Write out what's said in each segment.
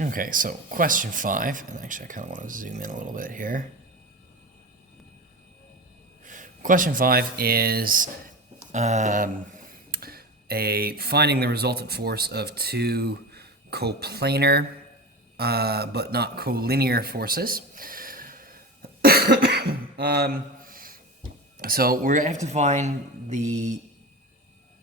Okay, so question 5, and actually I kind of want to zoom in a little bit here. Question 5 is finding the resultant force of two coplanar but not collinear forces. So we're going to have to find the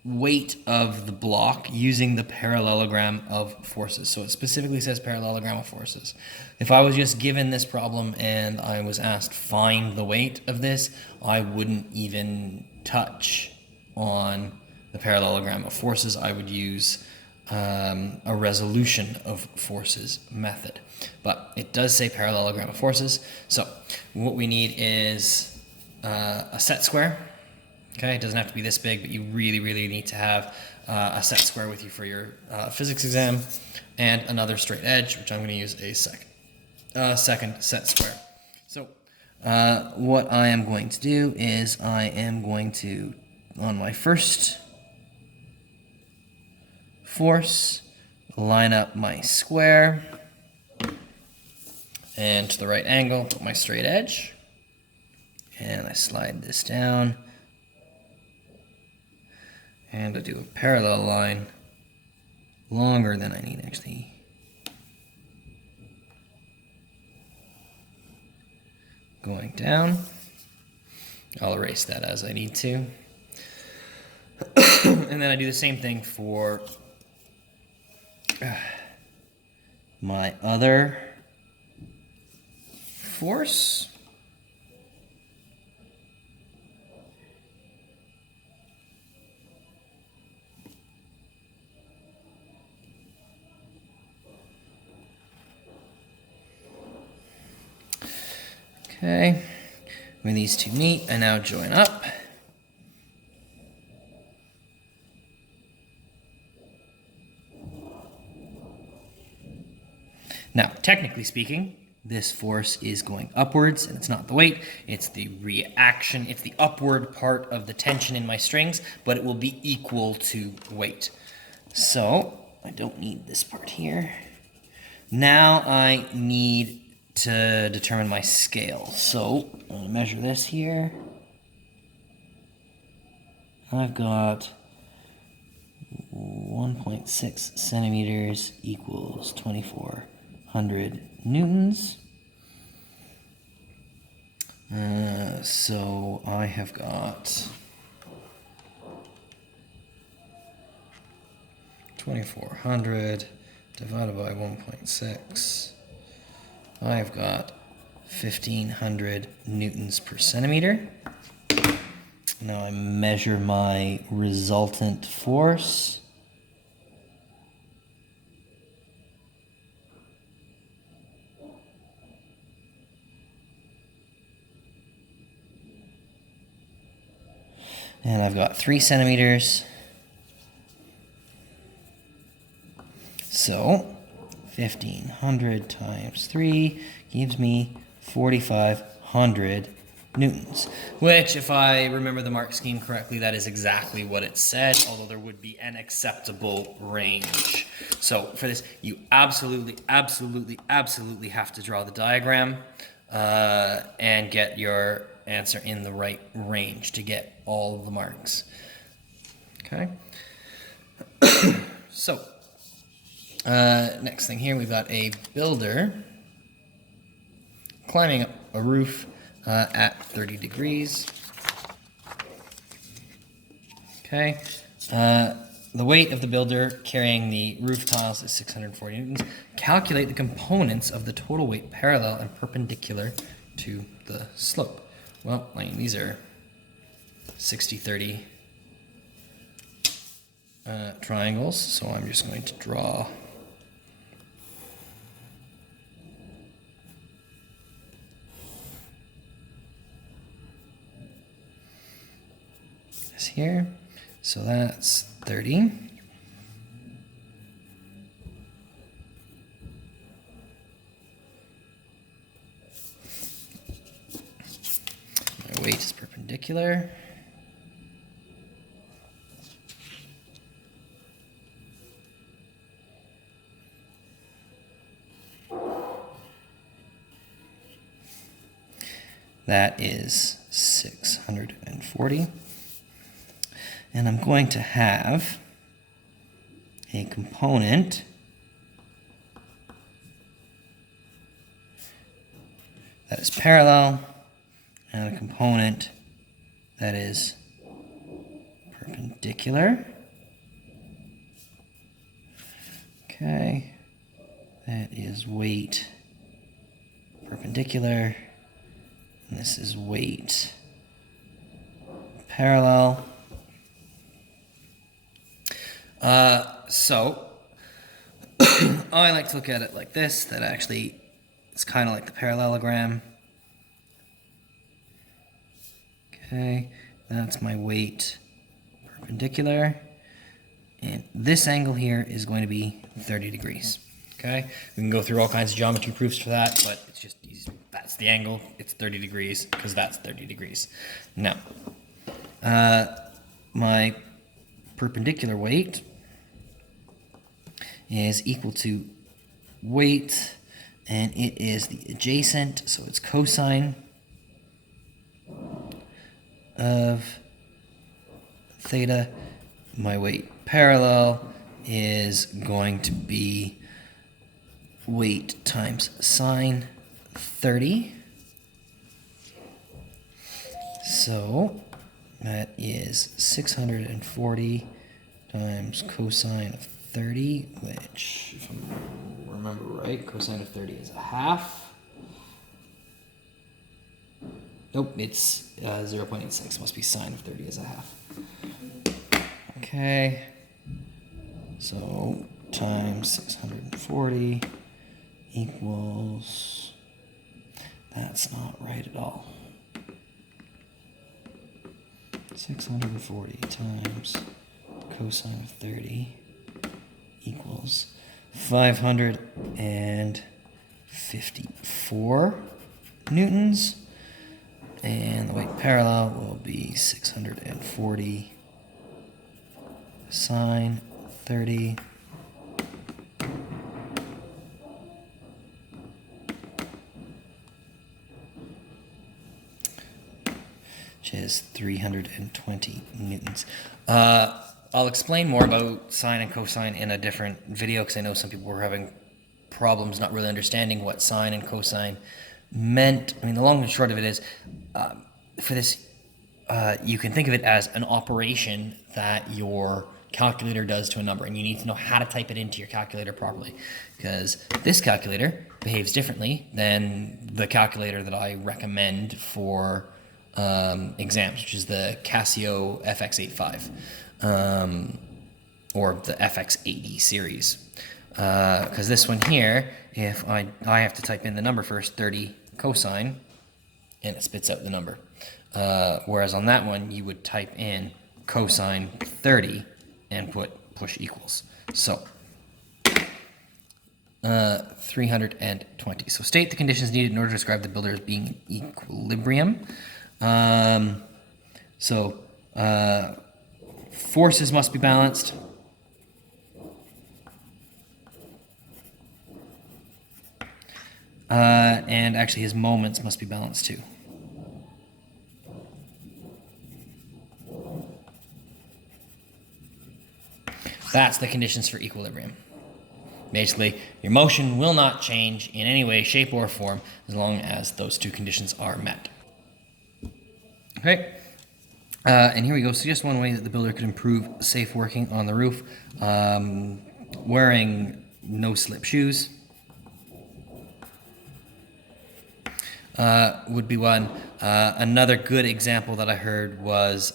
weight of the block using the parallelogram of forces. So it specifically says parallelogram of forces. If I was just given this problem and I was asked find the weight of this, I wouldn't even touch on the parallelogram of forces. I would use a resolution of forces method. But it does say parallelogram of forces. So what we need is a set square. Okay, it doesn't have to be this big, but you really, really need to have a set square with you for your physics exam, and another straight edge, which I'm going to use a second set square. So what I am going to do is I am going to, on my first force, line up my square, and to the right angle, put my straight edge, and I slide this down. And I do a parallel line longer than I need, actually. Going down. I'll erase that as I need to. And then I do the same thing for my other force. Okay, when these two meet, I now join up. Now, technically speaking, this force is going upwards, and it's not the weight, it's the reaction, it's the upward part of the tension in my strings, but it will be equal to weight. So, I don't need this part here. Now I need to determine my scale. So I'm going to measure this here. I've got 1.6 centimeters equals 2,400 newtons. So I have got 2,400 divided by 1.6. I've got 1,500 newtons per centimeter. Now I measure my resultant force. And I've got 3 centimeters. So 1,500 times 3 gives me 4,500 newtons, which, if I remember the mark scheme correctly, that is exactly what it said, although there would be an acceptable range. So for this, you absolutely have to draw the diagram and get your answer in the right range to get all the marks. Okay? So, next thing here, we've got a builder climbing up a roof at 30 degrees. Okay. The weight of the builder carrying the roof tiles is 640 newtons. Calculate the components of the total weight parallel and perpendicular to the slope. Well, I mean, these are 60-30 triangles, so I'm just going to draw this here. So that's 30. My weight is perpendicular. that is 640. And I'm going to have a component that is parallel and a component that is perpendicular. Okay, that is weight perpendicular, and this is weight parallel. So I like to look at it like this, that actually it's kind of like the parallelogram. Okay, that's my weight perpendicular. And this angle here is going to be 30 degrees. Okay, we can go through all kinds of geometry proofs for that, but it's just easy. That's the angle, it's 30 degrees, because that's 30 degrees. Now, my perpendicular weight is equal to weight, and it is the adjacent, so it's cosine of theta. My weight parallel is going to be weight times sine 30. So that is 640 times cosine of 30, which, if I remember right, cosine of 30 is a half. Nope, it's 0.86. Must be sine of 30 is a half. Okay, so times 640 equals, that's not right at all. 640 times cosine of 30 equals 554 newtons, and the weight parallel will be 640 sine 30 which is 320 newtons. I'll explain more about sine and cosine in a different video, because I know some people were having problems not really understanding what sine and cosine meant. I mean, the long and short of it is, for this, you can think of it as an operation that your calculator does to a number, and you need to know how to type it into your calculator properly, because this calculator behaves differently than the calculator that I recommend for exams, which is the Casio FX85 or the FX80 series. Because this one here, if I have to type in the number first, 30 cosine, and it spits out the number. Whereas on that one, you would type in cosine 30 and push equals. So 320. So state the conditions needed in order to describe the builder as being in equilibrium. Forces must be balanced. And actually his moments must be balanced too. That's the conditions for equilibrium. Basically, your motion will not change in any way, shape, or form as long as those two conditions are met. Okay, and here we go. So just one way that the builder could improve safe working on the roof. Wearing no-slip shoes would be one. Another good example that I heard was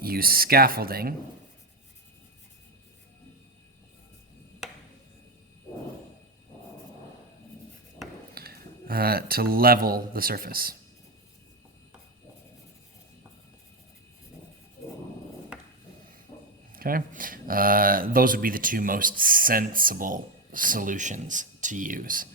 use scaffolding to level the surface. Okay, those would be the two most sensible solutions to use.